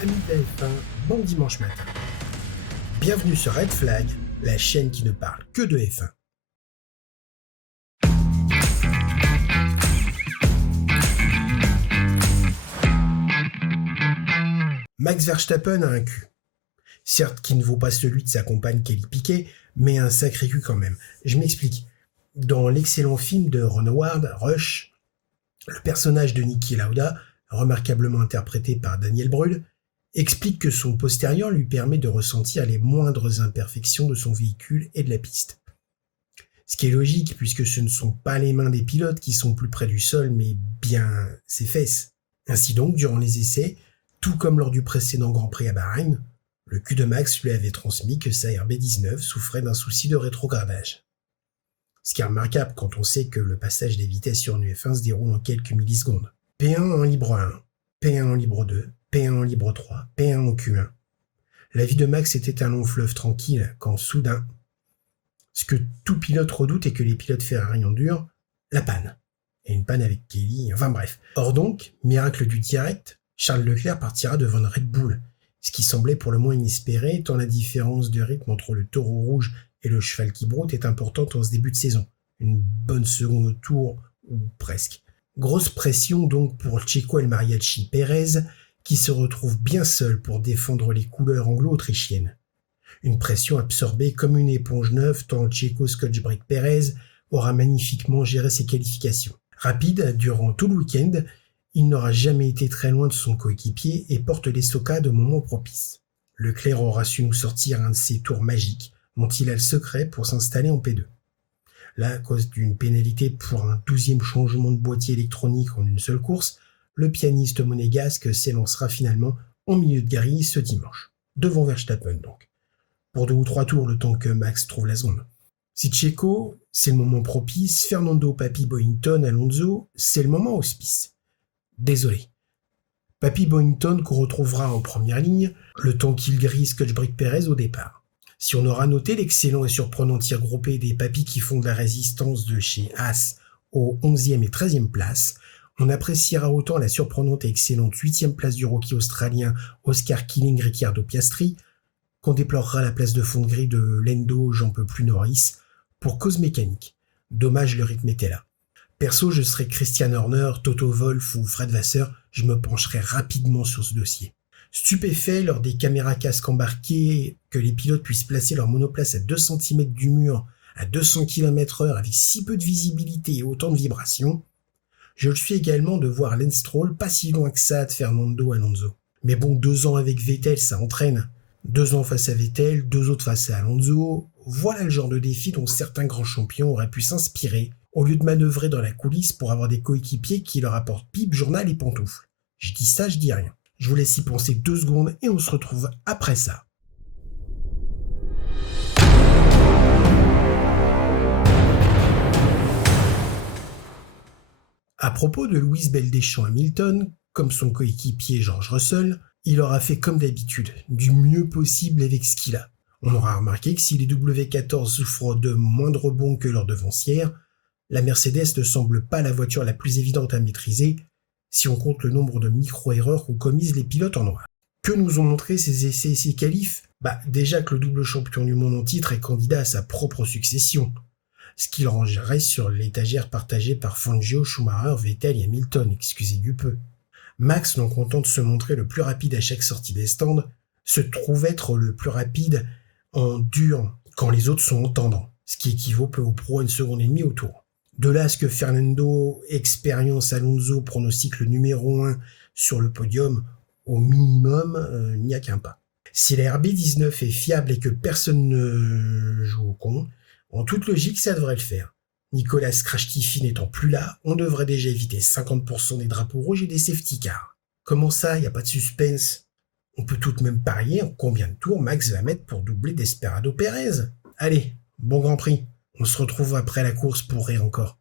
Amis de la F1, bon dimanche matin. Bienvenue sur Red Flag, la chaîne qui ne parle que de F1. Max Verstappen a un cul. Certes, qui ne vaut pas celui de sa compagne Kelly Piquet, mais un sacré cul quand même. Je m'explique. Dans l'excellent film de Ron Howard, Rush, le personnage de Niki Lauda, remarquablement interprété par Daniel Brühl, explique que son postérieur lui permet de ressentir les moindres imperfections de son véhicule et de la piste. Ce qui est logique, puisque ce ne sont pas les mains des pilotes qui sont plus près du sol, mais bien ses fesses. Ainsi donc, durant les essais, tout comme lors du précédent Grand Prix à Bahreïn, le cul de Max lui avait transmis que sa RB19 souffrait d'un souci de rétrogradage. Ce qui est remarquable quand on sait que le passage des vitesses sur une F1 se déroule en quelques millisecondes. P1 en libre 1, P1 en libre 2, P1 en libre 3, P1 en Q1. La vie de Max était un long fleuve tranquille quand soudain, ce que tout pilote redoute et que les pilotes Ferrari endurent, la panne. Et une panne avec Kelly, enfin bref. Or donc, miracle du direct, Charles Leclerc partira devant une Red Bull, ce qui semblait pour le moins inespéré tant la différence de rythme entre le taureau rouge et le cheval qui broute est importante en ce début de saison. Une bonne seconde au tour, ou presque. Grosse pression donc pour Checo El Mariachi Pérez, qui se retrouve bien seul pour défendre les couleurs anglo-autrichiennes. Une pression absorbée comme une éponge neuve tant Checo Scotchbrick Pérez aura magnifiquement géré ses qualifications. Rapide, durant tout le week-end, il n'aura jamais été très loin de son coéquipier et porte les stockades au moment propice. Leclerc aura su nous sortir un de ses tours magiques dont il a le secret pour s'installer en P2. Là, à cause d'une pénalité pour un 12e changement de boîtier électronique en une seule course, le pianiste monégasque s'élancera finalement en milieu de grille ce dimanche, devant Verstappen donc. Pour 2 ou 3 tours, le temps que Max trouve la zone. Si Checo, c'est le moment propice, Fernando Papi Boyington Alonso, c'est le moment auspice. Désolé. Papi Boyington qu'on retrouvera en première ligne, le temps qu'il grille Scotchbrick Pérez au départ. Si on aura noté l'excellent et surprenant tir groupé des papis qui font de la résistance de chez Haas aux 11e et 13e places, on appréciera autant la surprenante et excellente 8e place du rookie australien Oscar Killing Ricciardo Piastri, qu'on déplorera la place de fond de grille de Lando J'en peux plus Norris pour cause mécanique. Dommage, le rythme était là. Perso, je serais Christian Horner, Toto Wolff ou Fred Vasseur, je me pencherai rapidement sur ce dossier. Stupéfait lors des caméras casques embarquées que les pilotes puissent placer leur monoplace à 2 cm du mur à 200 km/h avec si peu de visibilité et autant de vibrations, je le suis également de voir Lance Stroll pas si loin que ça de Fernando Alonso. Mais bon, 2 ans avec Vettel, ça entraîne. 2 ans face à Vettel, 2 autres face à Alonso, voilà le genre de défi dont certains grands champions auraient pu s'inspirer au lieu de manœuvrer dans la coulisse pour avoir des coéquipiers qui leur apportent pipe, journal et pantoufles. Je dis ça, je dis rien. Je vous laisse y penser 2 secondes et on se retrouve après ça. À propos de Lewis Deschamps Hamilton, comme son coéquipier George Russell, il aura fait comme d'habitude, du mieux possible avec ce qu'il a. On aura remarqué que si les W14 souffrent de moins de rebonds que leurs devancières, la Mercedes ne semble pas la voiture la plus évidente à maîtriser si on compte le nombre de micro-erreurs qu'ont commises les pilotes en noir. Que nous ont montré ces essais et ces qualifs ? Déjà que le double champion du monde en titre est candidat à sa propre succession, ce qui le rangerait sur l'étagère partagée par Fangio, Schumacher, Vettel et Hamilton, excusez du peu. Max, non content de se montrer le plus rapide à chaque sortie des stands, se trouve être le plus rapide en dur quand les autres sont en tendant, ce qui équivaut peu ou prou à 1 seconde et demie au tour. De là à ce que Fernando expérience Alonso pronostique le numéro 1 sur le podium, au minimum, il n'y a qu'un pas. Si la RB19 est fiable et que personne ne joue au con, en toute logique, ça devrait le faire. Nicolas Crashtifi n'étant plus là, on devrait déjà éviter 50% des drapeaux rouges et des safety cars. Comment ça, il n'y a pas de suspense ? On peut tout de même parier en combien de tours Max va mettre pour doubler Desperado Pérez. Allez, bon Grand Prix. On se retrouve après la course pour rire encore.